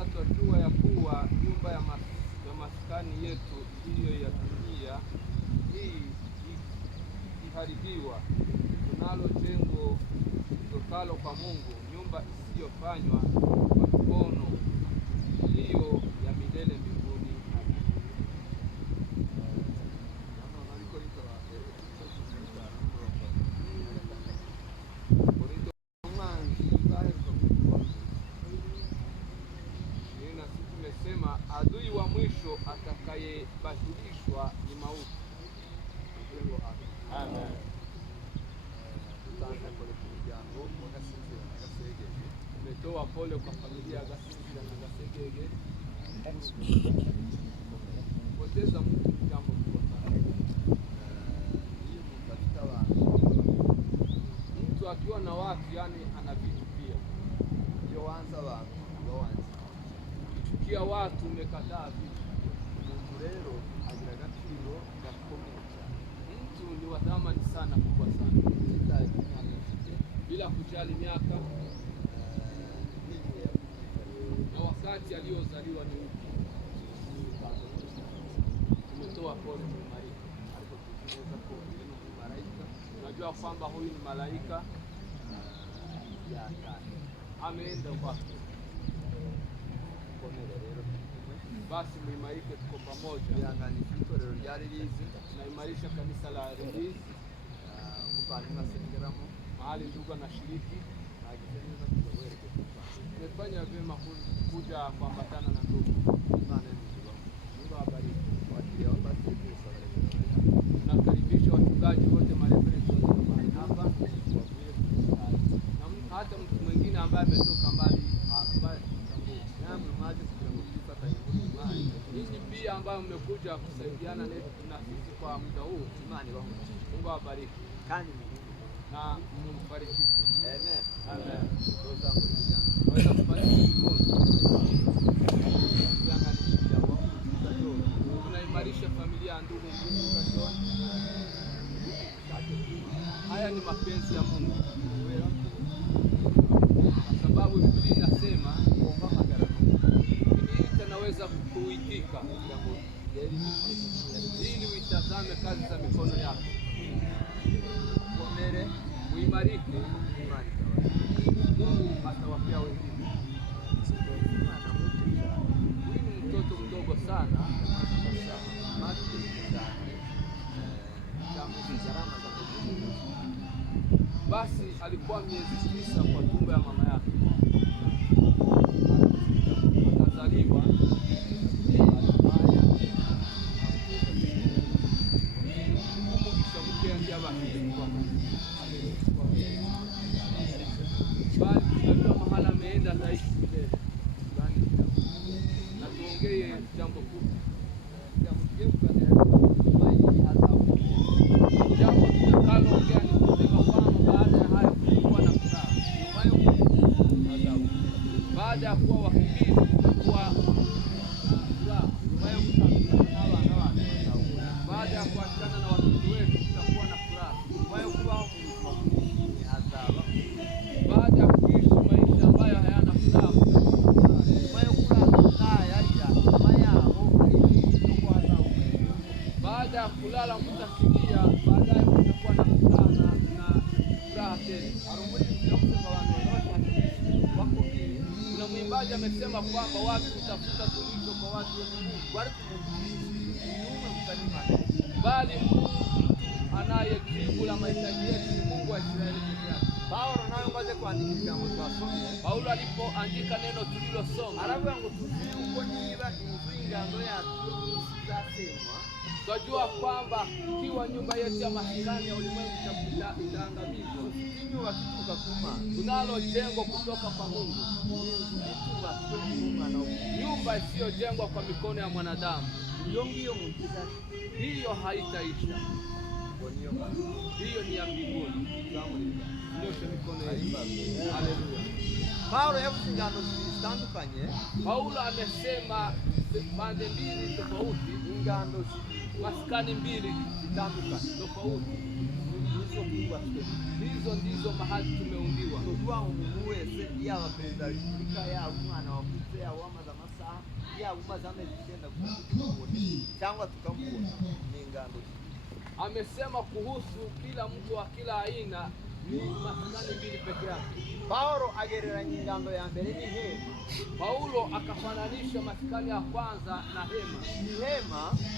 maana twajua ya kuwa nyumba ya maskani yetu hiyo ya dunia hii ikiharibiwa, tunalo jengo litokalo kwa Mungu, nyumba isiyofanywa kwa mikono, iliyo ya milele mbinguni. Tumesema adui wa mwisho atakayebatilishwa ni mauti. Amen. Tumetoa pole kwa familia ya Gasinzira na Gasegege. Kupoteza mtu ni jambo kubwa sana. Mtu akiwa na watu, yani ana vitu pia. Ndio wanza watu, ndio wanza. Ukichukia watu umekataa vitu. Mungu leo agira gaciro gakomeye cyane. Mtu ni wa thamani sana, kubwa sana. Bila kujali miaka na wakati aliozaliwa ni upi. Tumetoa pole Mwimarika alipotueleza kwa neno malaika. Unajua kwamba huyu ni malaika ameenda kwake. Basi Mwimarika tuko pamoja. Itorero rya Release tunaimarisha kanisa la Release mahali ndugu anashiriki. Tumefanya vyema kuja kuambatana na ndugu. Mungu awabariki. Tunakaribisha wachungaji wote, mareferenti wote mahali hapa, na hata mtu mwingine ambaye ametoka mbali ambaye ninyi pia ambayo mmekuja kusaidiana na sisi kwa muda huu. Mungu awabariki na mbariki. Amen. Amen. Naweza kubariki tunaimarisha familia ya ndugu. Haya ni mapenzi ya Mungu, kwa sababu Biblia inasema naweza kuitika ili uitazame kazi za mikono yako, komere uimarike, Mungu atawapea wengine. Huyu ni mtoto mdogo sana, basi alikuwa miezi 9 kwa tumbo ya mama yake, akazaliwa bali tunajua mahala ameenda ataishi milele. Na tuongee jambo kubwa, jambo tutakaloongea ni kusema kwamba baada ya haya kulikuwa na furaha. Baada ya kuwa wakimbizi kulikuwa furaha. Baada ya kuachana na watoto wetu tutakuwa na furaha. Baada ya kuishi maisha ambayo hayana furaha, baada ya kulala mtafikia, baadaye mtakuwa na furaha na furaha tele. Kuna mwimbaji amesema kwamba watu hutafuta suluhisho kwa watu wenye Mungu, bali Mungu anayejibu la mahitaji yetu ni Mungu wa Israeli pekee yake. Paulo nayo ngaze kuandika jambo twasomye. Paulo alipoandika neno tulilosoma, aravuga ngo tuzi uko niba inzu ingando yacu zasenywa, twajua kwamba ikiwa nyumba yetu ya maskani ya ulimwengu itaangamizwa, inyumba kutoka kuma, tunalo jengo kutoka kwa Mungu, nyumba isiyojengwa kwa mikono ya mwanadamu. Hiyo haitaisha. Hiyo ni ya mbinguni. Nyosha mikono yetu. Haleluya. Paulo yavuze ingano zitandukanye. Paulo amesema pande mbili tofauti, ingano maskani mbili zitandukanye tofauti. Hizo ndizo mahali tumeundiwa. Kwa umuntu wese yaba perezida wa Republika, yaba umwana wa mzee, yaba yabumaze amezi 9 cyangwa tukamubona ni ingando. Amesema kuhusu kila mtu wa kila aina ni maskani mbili peke yake. Paulo agereranya ingando ya mbere ni hema. Paulo akafananisha maskani ya kwanza na hema.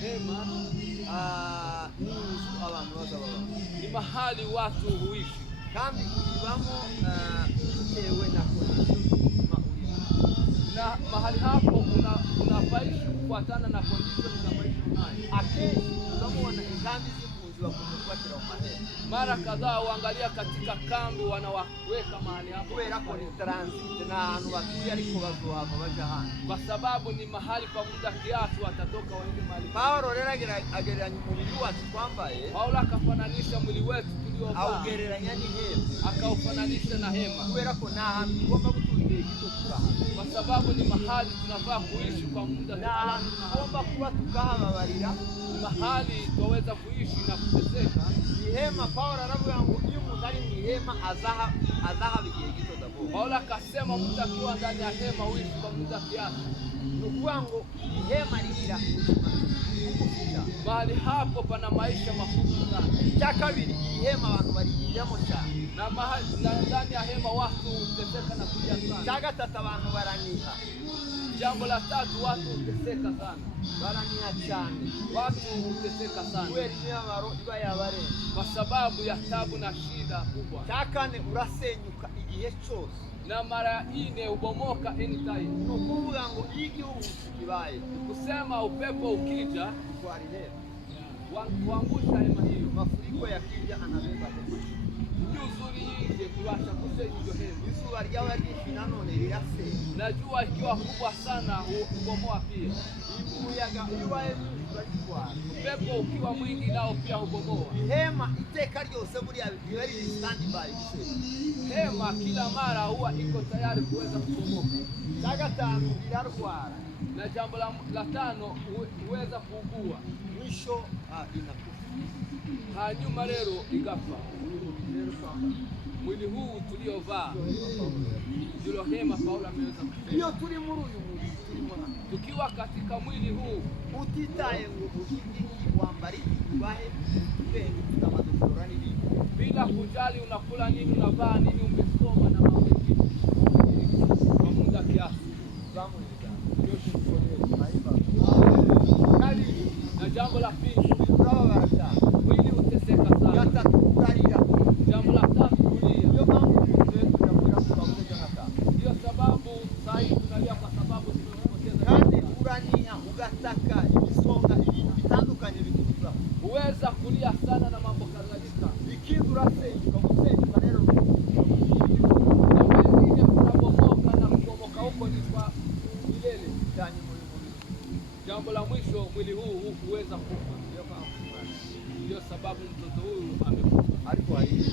Hema ni abantu bazaba ni mahali watu huishi kandi ibamo bitewe na condition na mahali hapo unapaishi kufuatana na condition za maisha hayo. Akenshi tunamwona ingambi zifunzwa kufuatira mahema. Mara kadhaa uangalia katika kambi wanawaweka mahali hapo kubera ko ni transit na ahantu batuye ariko bazohava baja hano, kwa sababu ni mahali pa muda kiasi watatoka waende mahali. Paulo rero agereranya umubiri wacu twambaye. Paulo akafananisha mwili wetu tuliovaa, augereranya ni hema, akaufananisha na hema kubera ko na ahantu tugomba gutura igito tukaha, kwa sababu ni mahali tunafaa kuishi kwa muda na ahantu tugomba kuba tukahababarira, ni mahali tuweza kuishi na kuteseka. Hema Paulo aravuga ngo iyo umuntu ari mu ihema azaha bigiye gito dabo. Paulo akasema mtu akiwa ndani ya hema huishi kwa muda kiasi. Nukuvuga ngo ihema ligira mahali hapo pana maisha mafupi sana. Cha kabiri ihema abantu barijyamo cyane, na mahali ndani ya hema watu huteseka na kulia sana. Cha gatatu abantu baraniha. Jambo la tatu watu huteseka sana. Baraniha cyane, watu huteseka sana kweli nyamaro iba yabarenze kwa sababu ya tabu na shida kubwa. Cha kane urasenyuka igihe cyose, na mara ine ubomoka anytime. Nukuvuga ngo igihugu kibaye kusema upepo ukija kwari hema kuangusha hema hiyo, mafuriko yakija anabeba hema, uzuri yije kibasha kusenya hiyo hema. Izuba ryawe ryinshi nanone rirase, na jua ikiwa kubwa sana hubomoa pia. Umuyaga ubaye upepo ukiwa mwingi nao pia hubomoa. Hema iteka ryose buriya biba riri standby. Hema kila mara huwa iko tayari kuweza kubomoka. Cha gatanu irarwara, na jambo la tano huweza kuugua, mwisho inakufa. Hanyuma lero igafa. Mwili huu tuliovaa ndilo hema Paulo ameweza kusema. Hiyo tuli muri uyu mwili tukiwa katika mwili huu, utitaye ngo ukiki wambari ubahe bene tutamadukura nini, bila kujali unakula nini, unavaa nini, umesoma na mambo mengine kwa muda kiasi. Na jambo la pili, mwili uteseka sana. Jambo la tatu kulia. Ndio sababu sasa tunalia kwa sababu tumepoteza. Kandi urania ugataka ibisonga ibintu bitandukanye bikuza. Uweza kulia sana na mambo kadhalika. Ikindura senyuka gusenyuka rero. Na wengine tunabomoka na kubomoka huko ni kwa milele Ndani mwili. Jambo la mwisho, mwili huu huweza kufa. Ndio sababu mtoto huyu amekufa. Alikuwa hivi.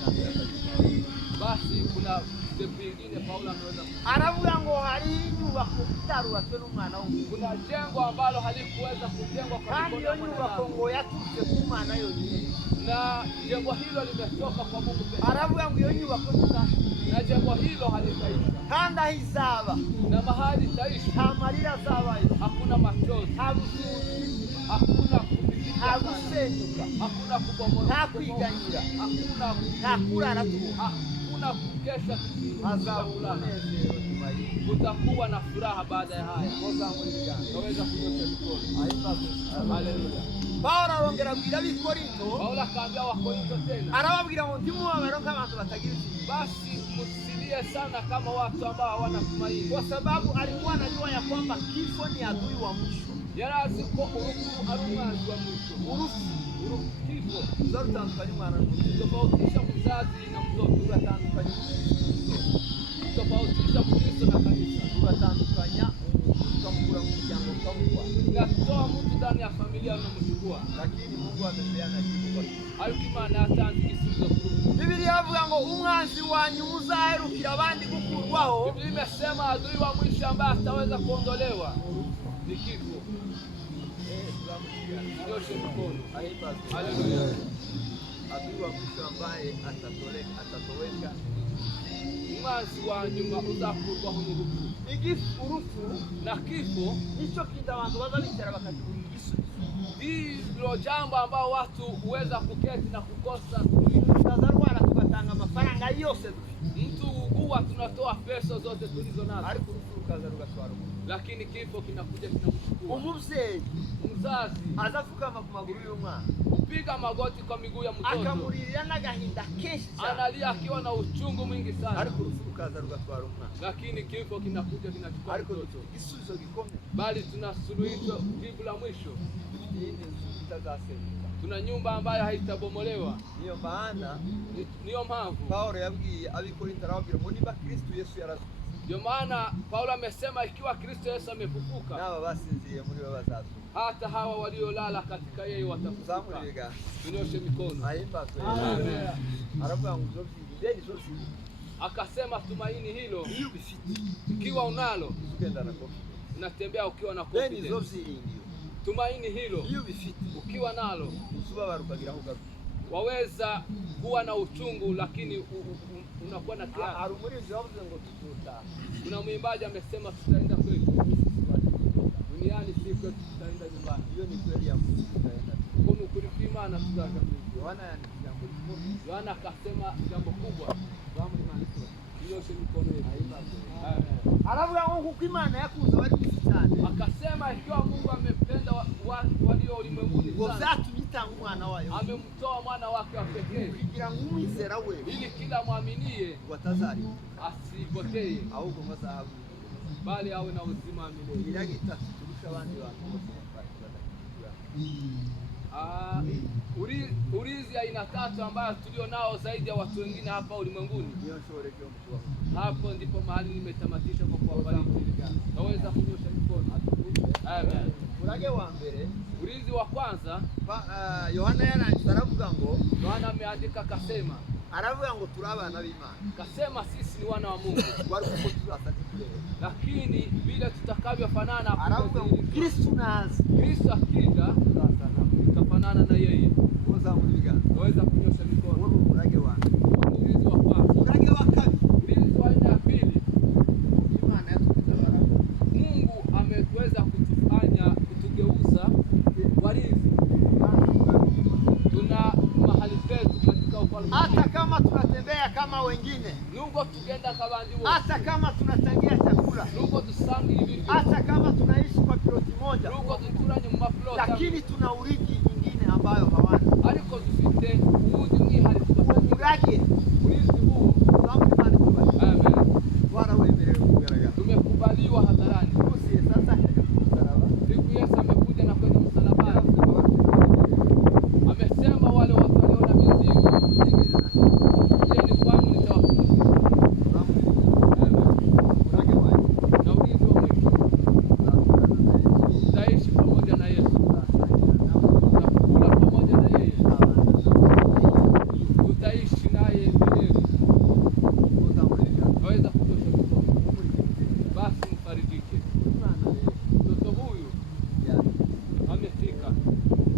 Basi kuna step nyingine Paulo ameweza. Aravuga ngo hari inyubako itarubatswe n'umwana w'umuntu. Kuna jengo ambalo halikuweza kujengwa kwa mikono ya mwanadamu. Nyubako ngo yaturutse ku Mana yonyine. Na jengo hilo limetoka kwa Mungu pekee. Aravuga ngo iyo nyubako tutashika. Na jengo hilo halitaisha. Kandi aho izaba. Na mahali itaisha. Nta marira azabayo. Hakuna machozi. Hakuna hagusenyuka, hakuna kubomoka, nta kwiganyira, hakuna nta kurara tu, hakuna kukesha, hazamunezero tumaini. Kutakuwa na furaha baada ya haya. Naweza kunyosha mikono. Haleluya. Paulo arongera abwira Bikorinto, Paulo akaambia Wakorinto tena, arababwira ngo ntimubabaro nk'abantu batagira basi msilie sana kama watu ambao hawana tumaini, kwa sababu alikuwa anajua ya kwamba kifo ni adui wa mwisho. Yarazi ko urupfu ari umwanzi wa mwisho. Kifo zarutandukanye umwana n'umuntu, tofautisha mzazi na mtoto, uratandukanye tofautisha Mkristo na kanisa, uratandukanya ukamkura mu muryango ukamukwa, ngatoa mtu ndani ya familia na mchukua. Lakini Mungu amepeana kitu, Imana yatanze igisubizo. Biblia ivuga ngo umwanzi wanyu muzaherukira abandi gukurwaho. Biblia imesema adui wa mwisho ambaye ataweza kuondolewa ni kifo. Nyoshe mkono. Haleluya. Adui wa mwisho ambaye atatoweka umwanzi wa nyuma uzakurwaho n'urupfu. urupfu Na kifo nicyo kintu abantu baza bicara bakagira igisubizo. ndilo jambo ambao watu huweza kuketi na kukosa. Tutazarwara tugatanga amafaranga yose dufite. Mtu ugua tunatoa pesa zote tulizo nazo. Ariko urupfu rukaza rugatwara umuntu. Lakini kifo kinakuja kinamchukua. Umubyeyi Mzazi aza apfukama ku maguru y'umwana, kupiga magoti kwa miguu ya mtoto, akamurira n'agahinda kenshi cyane, analia akiwa na uchungu mwingi sana. ariko urupfu rukaza rugatwara umwana. Lakini kifo kinakuja kinachukua Ariko mtoto. igisubizo gikomeye, Bali tuna suluhisho, jibu la mwisho. iyi ni inzu itazasenyuka. Tuna nyumba ambayo haitabomolewa. Niyo maana Niyo mpamvu Paulo yabwiye Abikorinto arababwira ngo niba Kristo Yesu yarazutse, ndio maana Paulo amesema ikiwa Kristo Yesu amefufuka, n'aba basinziriye muri bo bazazuka. hata hawa waliolala katika yeye watafufuka. Tuzamure ibiganza, Tunyoshe mikono. ahimbazwe. Amen. Aravuga ngo ibyo by'ideni zose Akasema tumaini hilo iyo ubifite ikiwa unalo, ugendana ko unatembea ukiwa na deni zo confidence. byiringiro. Tumaini hilo Iyo ubifite ukiwa nalo, uzubabara ukagira aho ugaruka. waweza kuwa na uchungu lakini unakuwa na kiasi. Hari umurinzi wavuze ngo tuzutaha. Kuna mwimbaji amesema tutaenda kwetu duniani, si kwetu, tutaenda nyumbani. Iyo ni kweli ya Mungu, tutaenda. Kuna ukuri kw'Imana tuzaja mw'ijuru. Yohana yandika ijambo rikomeye. Yohana akasema jambo kubwa. Tuzamure maandiko. Tunyoshe mikono yetu. Ahimbazwe. Amen. Aravuga ngo kuko Imana yakunze abari ku isi cyane, Akasema ikiwa Mungu amependa walio ulimwenguni ngo sana, zatumye itanga umwana wayo amemtoa mwana wake wa pekee, kugira ngo umwizera we ili kila mwaminie ngo atazaribuka, asipotee, ahubwo ngo azahabwe bali awe na uzima wa milele. iraga itatu turusha abandi bantu bose badakura. Urizi aina tatu ambayo tulio nao zaidi ya watu wengine hapa ulimwenguni. Niyo nshobore cyo mkuwa. Hapo ndipo mahali nimetamatisha kwa kuwabariki. Naweza kunyosha mikono. Amen. Urage wa mbere, Urizi wa kwanza, Yohana yarangiza aravuga ngo, Yohana ameandika kasema, aravuga ngo turi abana b'Imana, kasema sisi ni wana wa Mungu, wari uko tuzasaka turebe. lakini vile tutakavyofanana Aravuga ngo Kristo naza, Kristo akija tuzasana. tutafanana na yeye. Koza muri biganza. Naweza kunyosha mikono. Wowe urage wa mbere. Urizi wa kwanza. Urage wa kabiri, Urizi wa aina ya pili, Imana yatukutabara. Mungu ameweza kutugeuza warithi. Tuna mahali petu katika ufalme. Hata kama tunatembea kama wengine, Nuko tugenda kabandi wote. hata kama tunachangia chakula, Nuko dusangira ibiryo. hata kama tunaishi kwa kiloti moja, Nuko duturanye mu maflota. lakini tuna urithi nyingine ambayo hawana. Ariko dufite ubundi mwihariko batagira. Urage Urizi huu, zamuri Imana itubare. amen, Warawemerewe kugaragara. tumekubaliwa hadharani. Usiye sasa akaja kumusaraba. Siku Yesu amekuja na kwenda msalabani. Yaravuze ngo bakubwire. Amesema wale watu walio na mizigo, njoni kwangu nitawapumzisha. Zamuri Amen. urage wanjye. Na urizi wa mwisho, Uzakundana na Yesu. tutaishi pamoja na Yesu. Uzasangira nawe. Tutakula pamoja na yeye. Uzabana nawe. Tutaishi naye milele. Uzamuri biganza. Naweza kutosha mikono. Umuri kimuziki. Basi mfarijike. Umwana rero Mtoto huyu yaje. amefika.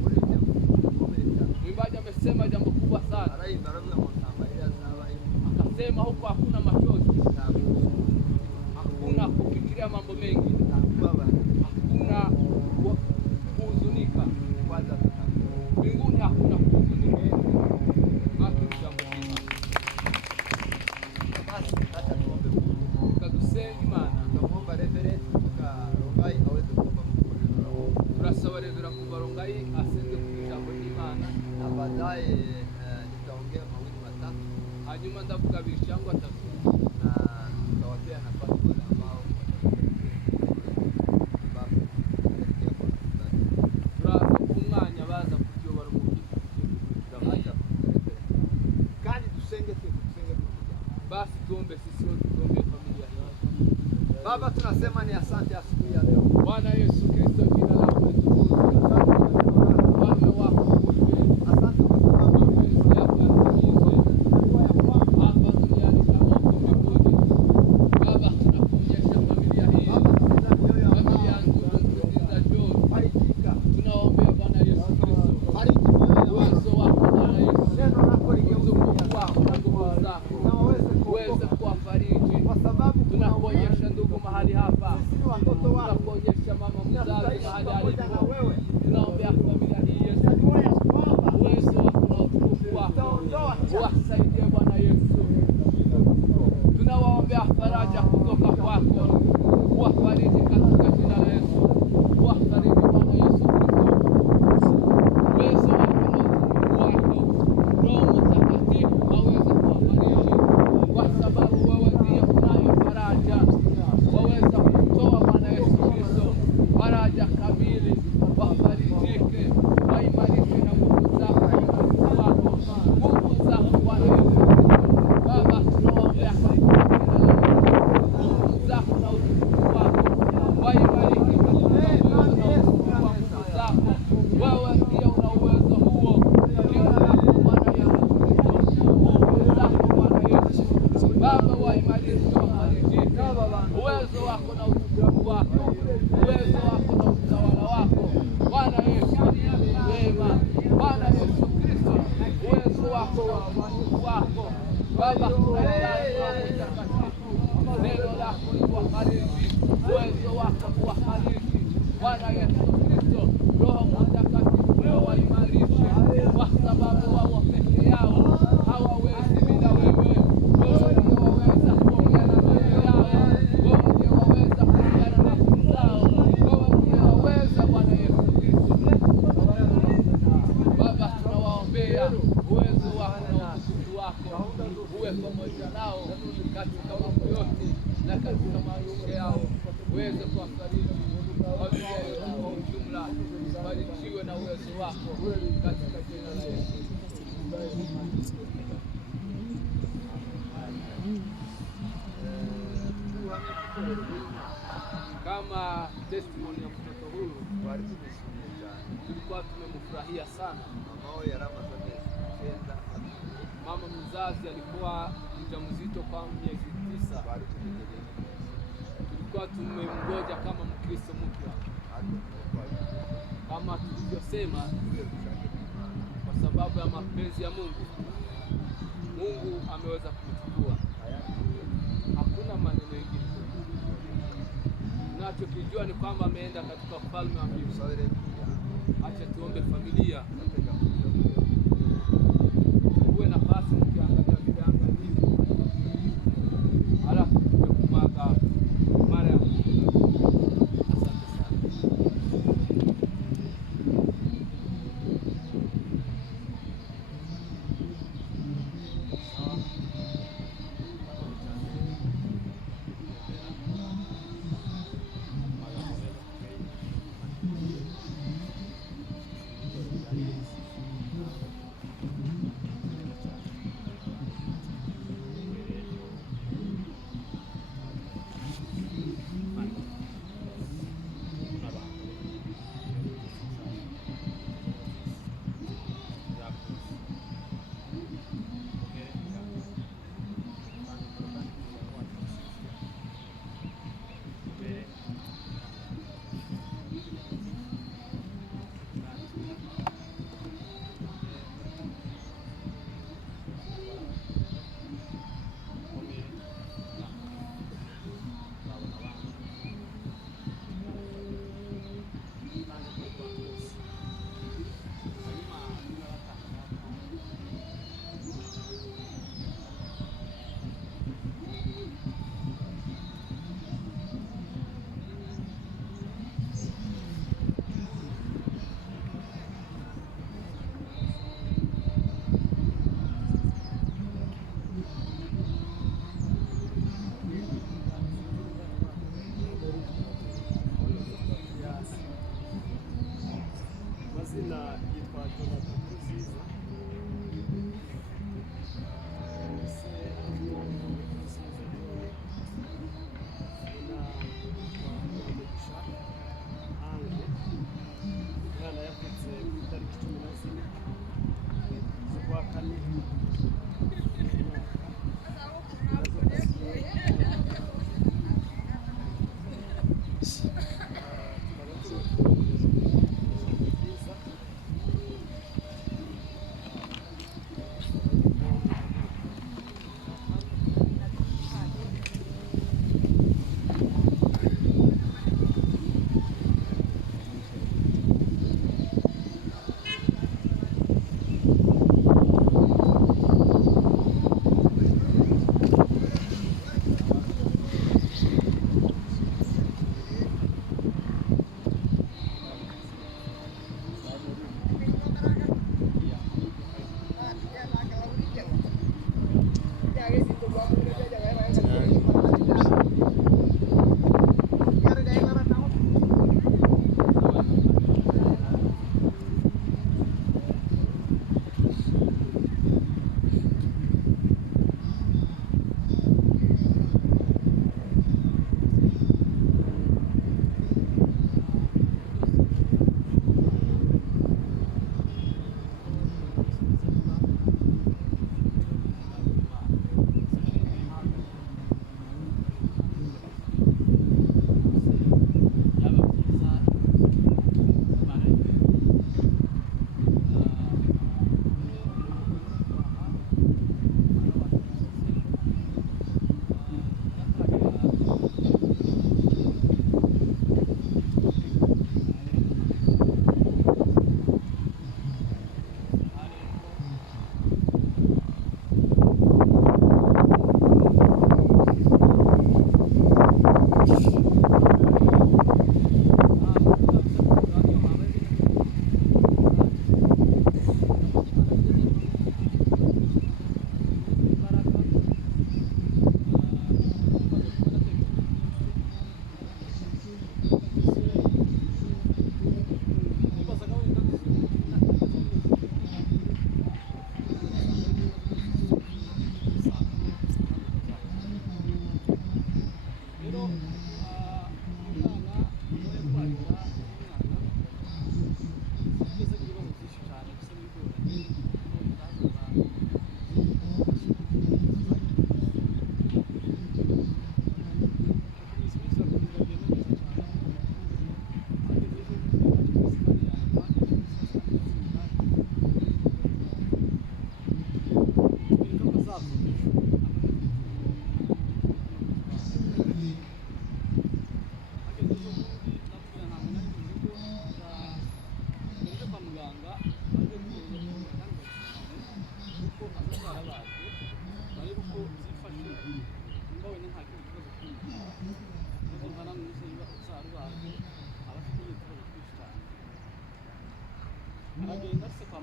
Muri ibyo bikomeye cyane. Mwimbaji amesema jambo kubwa sana. Arayimba aravuga ngo nta marira azabayo, Akasema huko hakuna machozi, nta gusuzuma, hakuna kufikiria mambo mengi, nta kubabara, hakuna kuhuzunika. kwanza tutakula. Mbinguni hakuna kuhuzunika. Basi jambo jema. Basi acha tuombe Mungu. Tukadusenge Imana. Tukamwomba Reverend Rongai aweze kuomba Mungu neno la Mungu. Turasaba Reverend Kubarongai asenge ku ijambo ry'Imana. Na baadaye nitaongea mawili matatu Hanyuma ndavuga bishangu atatu. na tutawapea nafasi wale ambao Turaza kumwanya baza kutuyobora mu Acha. Kandi tusenge tusenge Mungu. basi tuombe sisi wote, tuombe familia hii. Baba, tunasema ni asante asubuhi ya leo. Bwana Yesu Kristo, jina lako litukuzwe. Asante kwa neno lako. Ufalme wako ufike. Asante kwa sababu Mapenzi yako yatimizwe tunajua ya kwamba hapa duniani kama huko mbinguni. Baba, tunakuonyesha familia hii, Baba, tunaweza mioyo ya familia watu. nzuri za John. Farijika. Tunaombea Bwana Yesu Kristo, Fariji mioyo ya watu. uwezo wako Bwana Yesu, Neno lako utukufu ligeuke wako na nguvu zako na waweze uweze kuokoka. kumwonyesha mama mzazi mahali alipo. Tunaombea familia hii Yesu, uwezo wako na utukufu wako uwasaidie Bwana Yesu. Tunawaombea faraja kutoka kwako, uwafariji katika jina la Yesu, uwafariji Bwana Yesu Kristo. Uwezo wako na utukufu wako, Roho Mtakatifu aweze kuwafariji, kwa sababu wewe ndiye unaye faraja. Waweza kutoa Bwana Yesu Kristo faraja kamili, wafarijike, waimarike na nguvu zako na utukufu wako, nguvu zako Bwana Yesu Kristo. Baba, tunawaombea nguvu zako na utukufu wako, waimarike katika uwezo na utukufu wa nguvu zako. Wewe ndiye una uwezo huo, nguvu zako Bwana Yesu Kristo, nguvu zako Bwana Yesu. Baba, waimarike, wafarijike, uwezo wako na utukufu wako, uwezo wako na utawala wako Bwana Yesu wema, Bwana Yesu Kristo, uwezo wako na utukufu wako Baba, tunahitaji Roho Mtakatifu, neno lako liwafariji, uwezo wako kuwafariji Bwana Yesu Kristo. Roho Mtakatifu waimarishe, kwa sababu wao peke yao hawawezi bila wewe. Wewe ndio waweza kuongea na mioyo yao, wewe ndio waweza kuongea na nafsi zao, wewe ndio waweza Bwana Yesu Kristo. Baba, tunawaombea uwezo wako na utukufu wako uwe pamoja nao katika mambo yote na katika maisha yao, uweze kuwafariji familia yote kwa ujumla, barikiwe na uwezo wako katika jina la Yesu. Kama testimony ya mtoto huyu tulikuwa tumemfurahia sana. Mama mzazi alikuwa mjamzito kwa miezi 9. Tulikuwa tumemgoja kama Mkristo mpya, kama tulivyosema, kwa sababu ya mapenzi ya Mungu. Mungu ameweza kumchukua, hakuna maneno mengine. Tunachokijua ni kwamba ameenda katika ufalme wa mbinguni. Acha tuombe familia, uwe nafasi mkiangalia vidanga hivi, halafu kumwaga mara ya mwisho. Asante sana.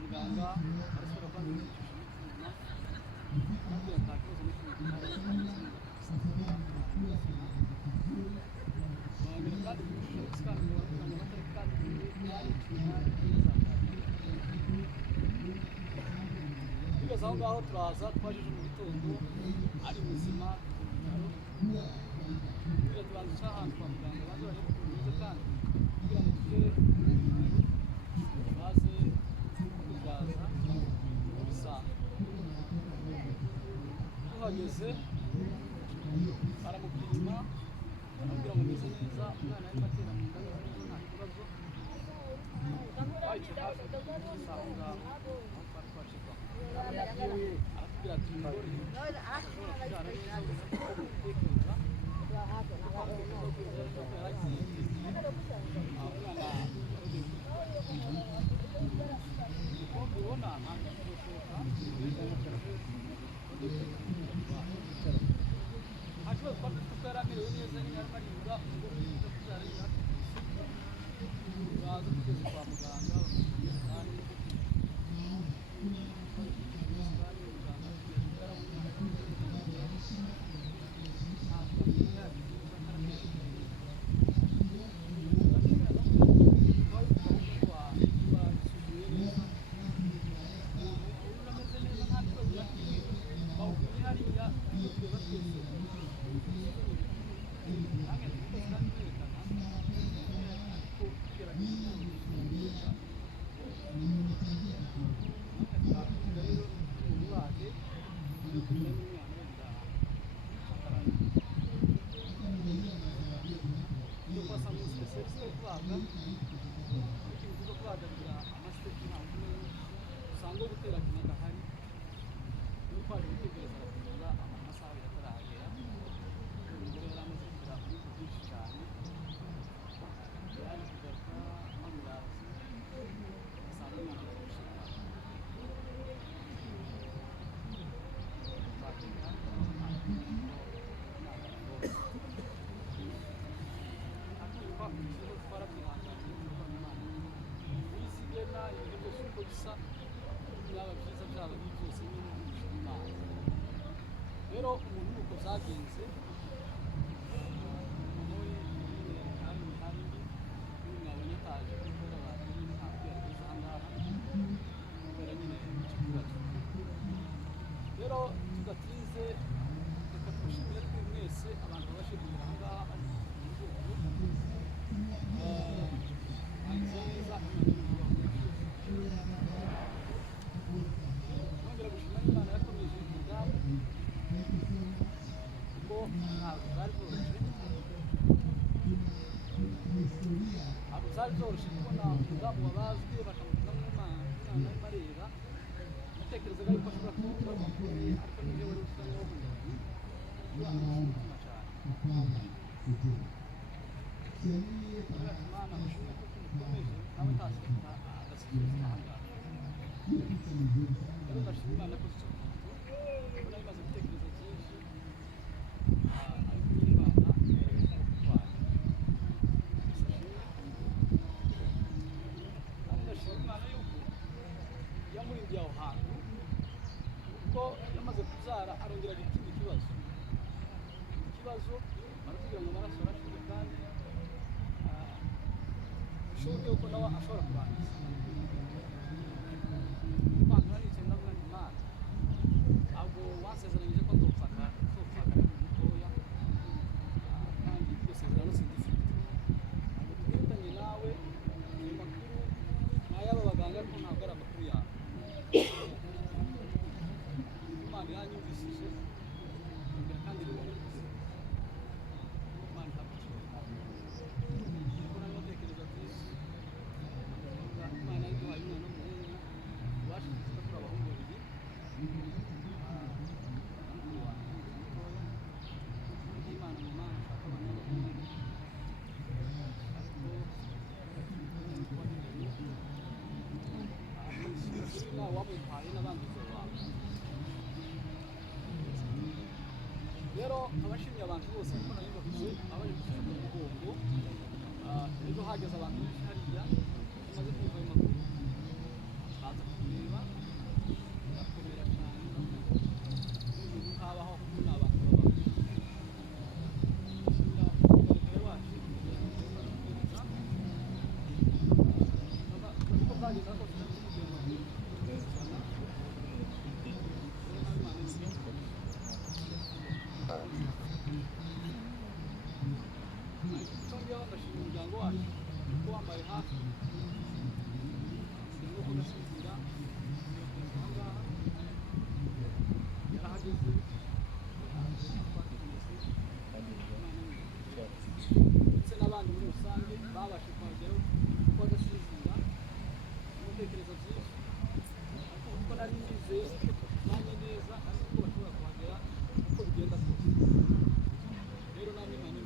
muganga arasubira kandi yicisha icyuma arabwira nta kibazo na kimwe gihari bongera kandi kumushusha gusikanira kugira ngo batari kandi ari icyuma tugeze aho ngaho turaza twajeje mu gitondo ari muzima kugira tubanze uca ahantu kwa muganga baze barebe ukuntu bimeze kandi kugira ngo tujye baze kubyaza muri sante tuhageze baramupima baramubwira ngo meze neza umwana arimo atera mu nda neza nta kibazo bayicaye hafi gusa aho ngaho aho twari twacikwa aratubwira ati ngore ashobora kubyara neza gutekereza rero umuntu nuko zagenze nawe kandi mwabonye ataje kubera abantu ntabwo yarigeze aha ngaha kubera nyine icyo kibazo rero tudatinze reka tubashimire twe mwese abantu babashe kugera aha ngaha ari mu gihugu hanze neza nongera gushima n'Imana yakomeje umudamu kuko ntabwo bwari bworoshye ntabwo byari byoroshye kubona umudamu wabazwe bakamutamo umwana arimo areba natekerezaga yuko ashobora kuba bamukoreye ariko nibyo wari usa n'uwahungabanye umutima cyane Imana mushimire ko tumukomeje nawe ntaseka agasikiriza aha ngaha rero ndashima Imana ko icyo kintu ubona bimaze gutekereza byinshi ariko nyine Imana igaragaza kurwanya kandi ndashima Imana yuko yamurindiye aho hantu kuko yamaze kubyara arongera agira ikindi kibazo baratubwira ngo amaraso arashize kandi bishoboke yuko nawe ashobora kurangiza Imana nicaye ndavuga nti Imana ntabwo wansezeranyije ko nzopfaka mutoya kandi iryo sezerano sindifite ntabwo tugifitanye nawe ayo makuru ni ay'aba baganga ariko ntabwo ari amakuru yawe Imana yanyumvishije yongera kandi iraboneka Imana ntabwo kuko narimo tekereza byinshi Imana yaduhaye umwana w'umuhungu ubashije kuba turi abahungu babiri mukuru wanjye mutoya Imana mu Mana ashaka abana b'abahungu ariko nawe wamuhaye n'abanduza bawe rero abashimiye abantu bose kuko nari bavuze abaje gufasha mu mugongo ejo hageze abantu benshi hariya bamaze kumva ayo makuru baza kureba barakomera cyane n'ibintu habaho kubona abantu babaho umugore wacu uko bwageza kose ndashimira umuryango wacu kuko wambaye hafi no kudasinzira ahangaha yarahageze ndetse n'abandi muri rusange babashe kuhageraho kuko badasinzira mutekereza byinshi ariko kuko nari nizeye nanjye neza ariko ko bashobora kuhagera uko bigenda kose rero namwe imana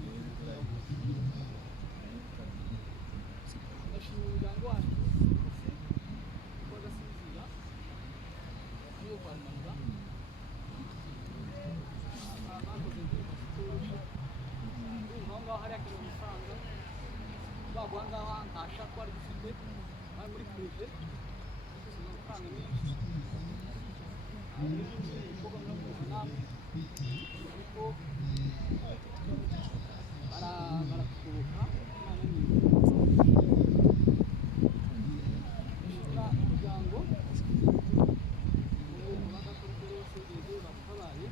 ndashimira umuryango wacu kuko badasinzira ariwo kwamanura bakoze indirimbo ziturusha urumva aho ngaho hariya kino amafaranga baguha aha ngaha nta shaka wari dufite bari muri purive dufite amafaranga menshi ibikorwa murakoze namwe ariko baratugoboka imana ni ndashimira umuryango bagakorera bose ejo badutabaye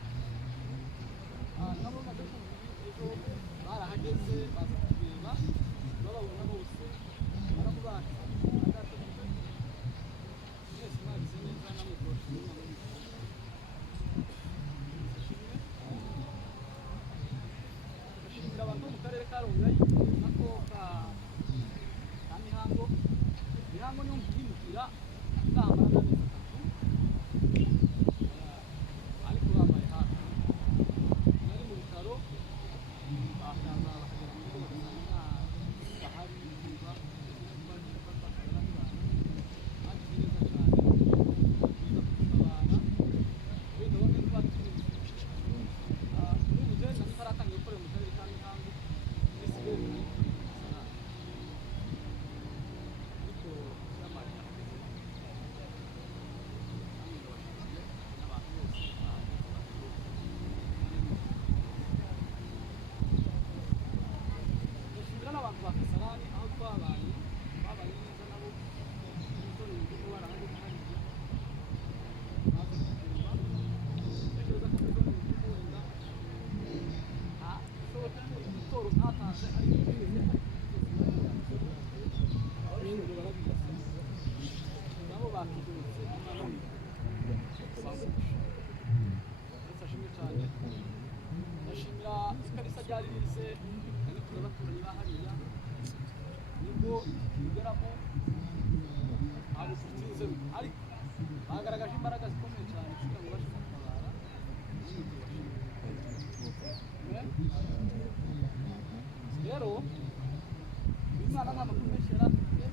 nabo bamaze kumva ejo barahageze baza kureba bababona bose baramubasha badatumize mwese mwagize neza namwe turashimira ndashimira abantu bo mu karere ka Rongai nako ka Mihango Mihango niho mbyimukira ndamara n'amezi 3 ariko bambaye hafi nari mu bitaro bakaza bakagera mu rugo bagasanga bahari biva n'abantu ba Kasarani aho twabaye neza nabo umusore w'uko barahageze hariya baza kugenda tekereza ko ejo mu gihugu wenda ashobora kuba igitoro ntatanze ariko twese abashinzwe barabigasa nabo bakizurutse imana ndetse ashimwe cyane ndashimira ikarisa rya Rilise ariko n'abaturanyi ba hariya nibwo bigeramo abo tutinze ariko bagaragaje imbaraga zikomeye cyane kugira ngo bashe gutabara rero imana nta makuru menshi yari afite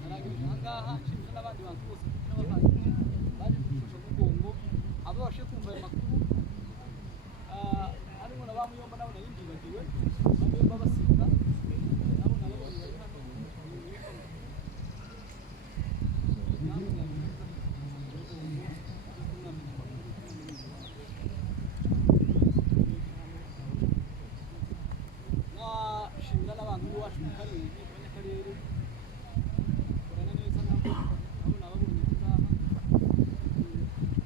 narangirije aha ngaha nshimira n'abandi bantu bose n'abavandimwe baje kudufasha mu mugongo abo babashe kumva ayo makuru harimo na ba Muyomba nabo nari ndibagiwe bamwe babasika nabo nababonye bari hano nashimira n'abantu b'iwacu mu karere abanyakarere korana neza nabo nababonye ngaha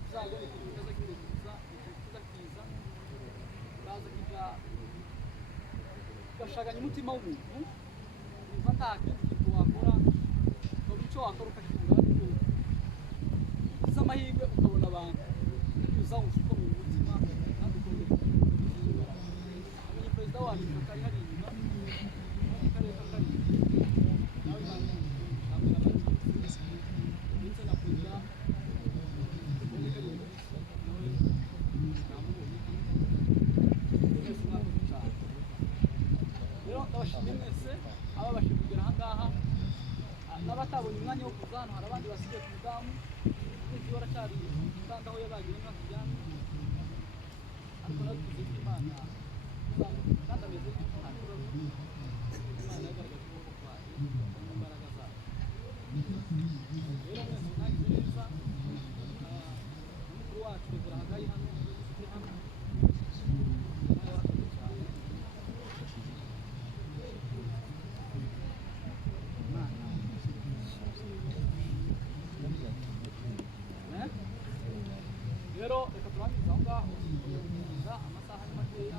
uzagore kitaza kiza kiza baza kijya gashaganya umutima w'umuntu nimba nta kindi kintu wakora ngo icyo wakora ukashimira ariko uza amahirwe ukabona abantu uza umufuko mu mutima kandi ukongera amenye perezida wacu kari hari inyuma mu karere ka Karindwi nawe kandi hamwe n'abandi ndetse na perezida w'akarere ka Karindwi nawe namubonye mwese mwakoze cyane rero ndabashimiye mwese ababashe kugera aha ngaha n'abatabonye umwanya wo kuza hano hari abandi basigaye ku mudamu ndetse baracyari kandi aho yabagiye mwakijyanye ariko natwe tuzi ko Imana kandi ameze neza nta kibazo Imana yagaragaje ukuboko kwayo n'imbaraga zayo rero mwese rero reka turangize aho ngaho kugira amasaha ari makeya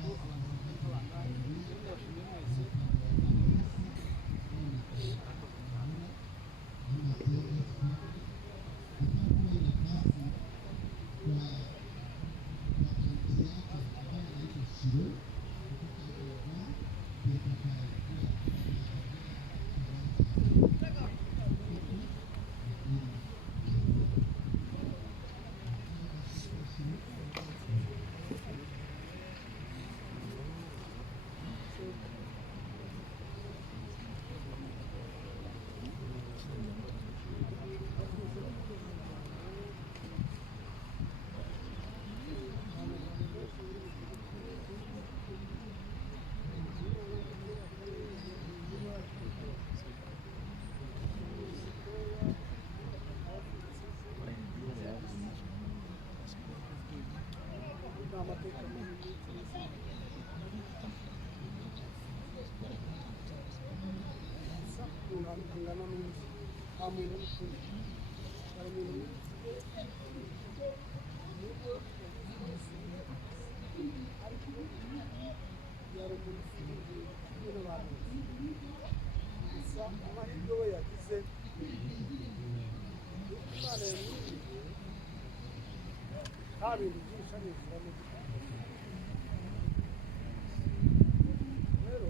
ko abantu bari bangahe rero ndabashimiye mwese amahirwe we yagize Imana yamwiriye nta bintu byinshi ariziramo rero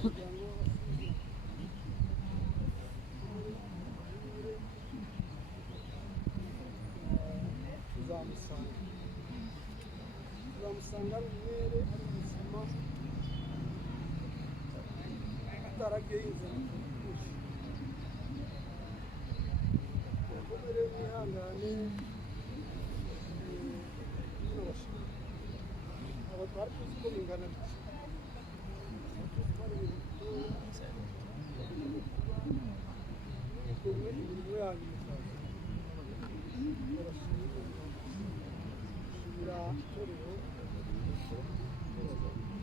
kugira ngo tuzamusanga ari umwere ari muzima ataragiye yinzira byinshi mukomere mwihangane tunabashimira abo twari tuzi ko bingana bityo twari ibintu kumwe imirimo yanyu mukaza turabashimira itorero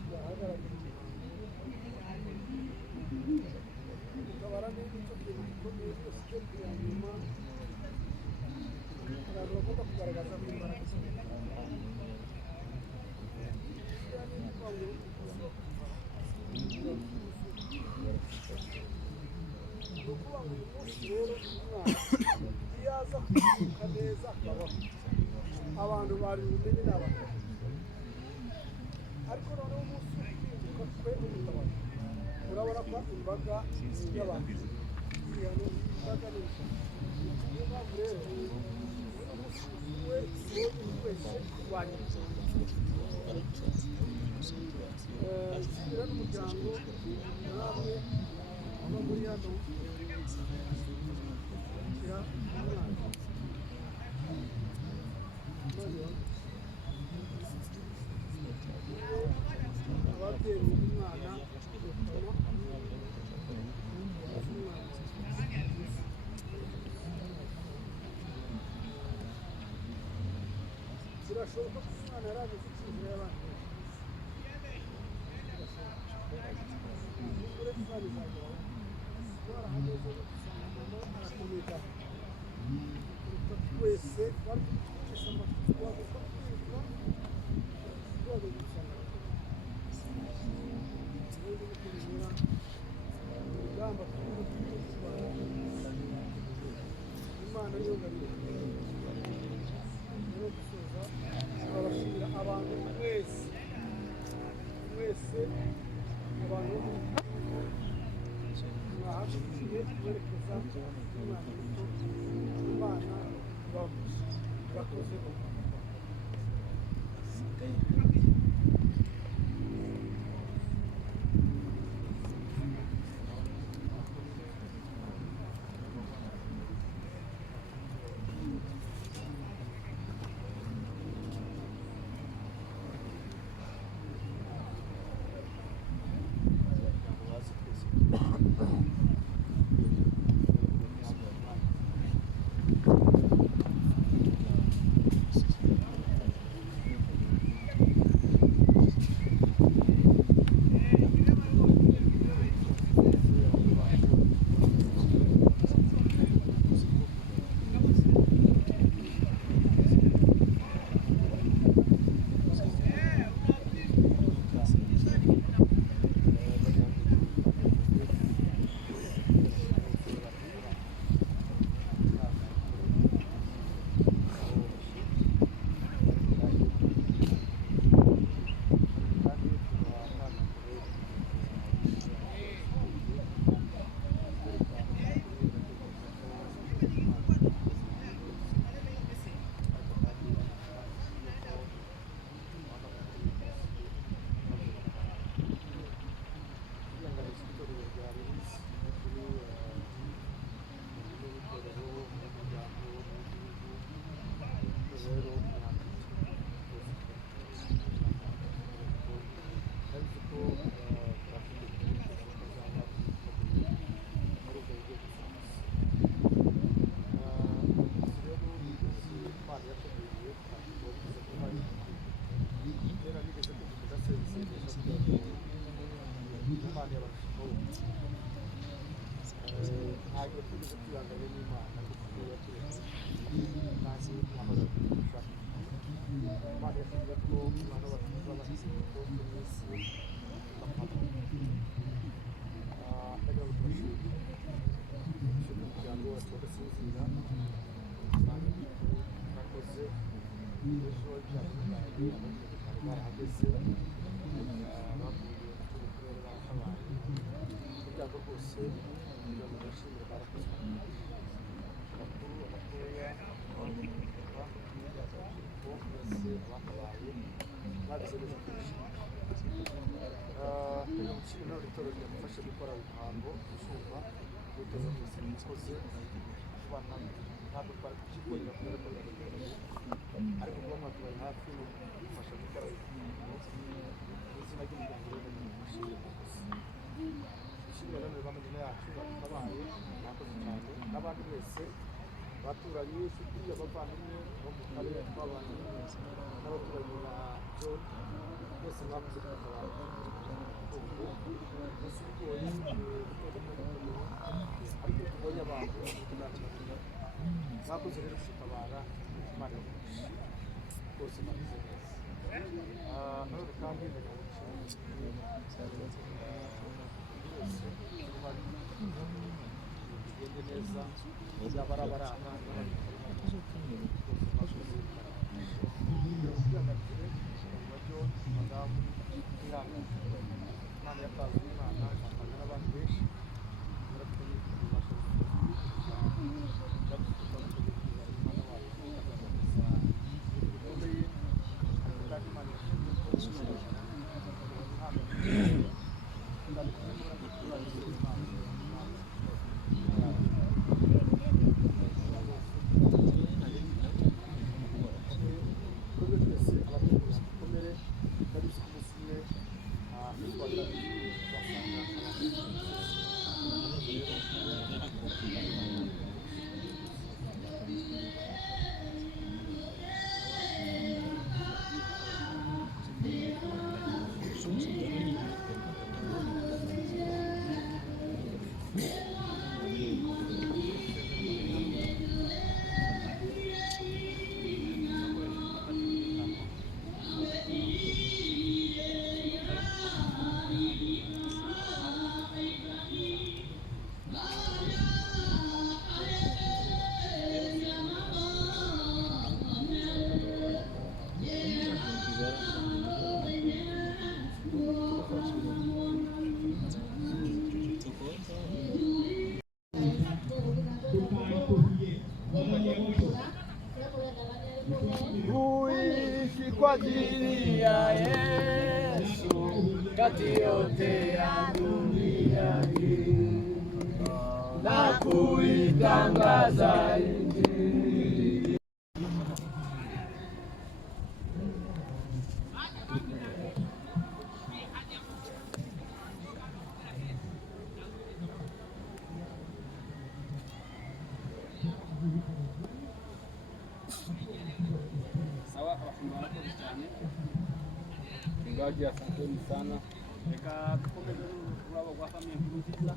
ryahagarariye tukabara neza icyo kintu gikomeye cyose cyo kugira nyuma abantu bagomba kugaragaza mu imbaraga ni ukuvuga ngo uyu munsi rero umwana iyo aza kwibuka neza akabaho abantu bari bumenye ni abagabo ariko noneho umunsi wo kwibuka twe umutabara urabona ko imbaga y'abantu ihano imbaga nini niyo mpamvu rero uyu munsi wese wanyuze nshimira n'umuryango namwe aba muri hano kugira umwana ababyeyi b'umwana birashoboka ko umwana yari azi icyizere y'abandi umugore umwana izageraho warahageze usanga mama arakomeza kuruta twese twari twicisha amafoto twaguka kwiruka twaje gusanga ubundi ni kubimera urugamba turimo kurwanya imana niyo ngabire rero gusoza turabashimira abantu mwese abantu bo muri mwahagurukiye kwerekeza umwana muto imana bakoze ntabwo tugeze twihanganye n'Imana kuko yaturetse maze amahoro dushaka Imana yavuze ko abantu batuza bahize ko iminsi bapfa ndagira ngo tubashimire umuryango wacu wadasinzira mwakoze ejo byatunganye abaturage bari barahageze bavuye mu turere baratabaye umuryango rwose kugira ngo bashimire barakoze abakuru abatoya abakuru bose abatabaye bagize neza kurusha umushimire n'abaturage ryadufashe gukora umuhango usumba witoza kwisi umukozi kubana ntabwo twari kukikorera kubera ko ariko kuba mwatubaye hafi no kudufasha gukora umuhango n'izina ry'umuryango rero ndabashimiye mwakoze dushimira rero bamazina yacu batabaye mwakoze cyane n'abandi mwese baturanyi inshuti abavandimwe bo mu karere twabanye n'abaturanyi ba John bose mwakoze kubatabara gusa ugoye ariko tubonye abantu mwakoze rero gutabara Imana yamugisha rwose mwakoze neza nanone kandi bigende neza yaba ari abari aha n'abari madamu Imana yatanze umwana ifatanya n'abandi benshi Kuishi kwa ajili ya Yesu kati yote ya dunia hii na kuitangaza Injili. Sawa, abafunzi cyane. Mchungaji, asanteni sana. Reka dukomeze ururabo rwa famiye Nkurunziza.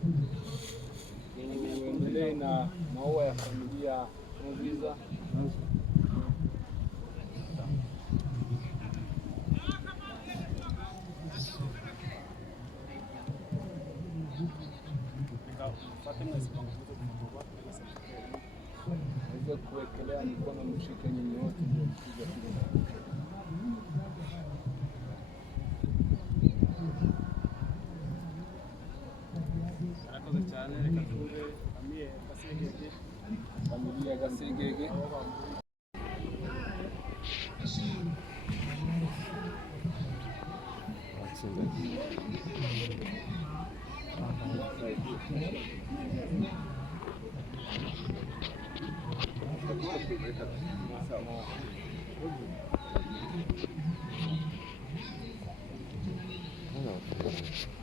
Tuendelee na maua ya familia Nkurunziza. Naweza kuwekelea mikono mshike nyinyi wote ndio kuja kidogo. Arakoze cyane, reka twumve Familia Gasegege. Hello.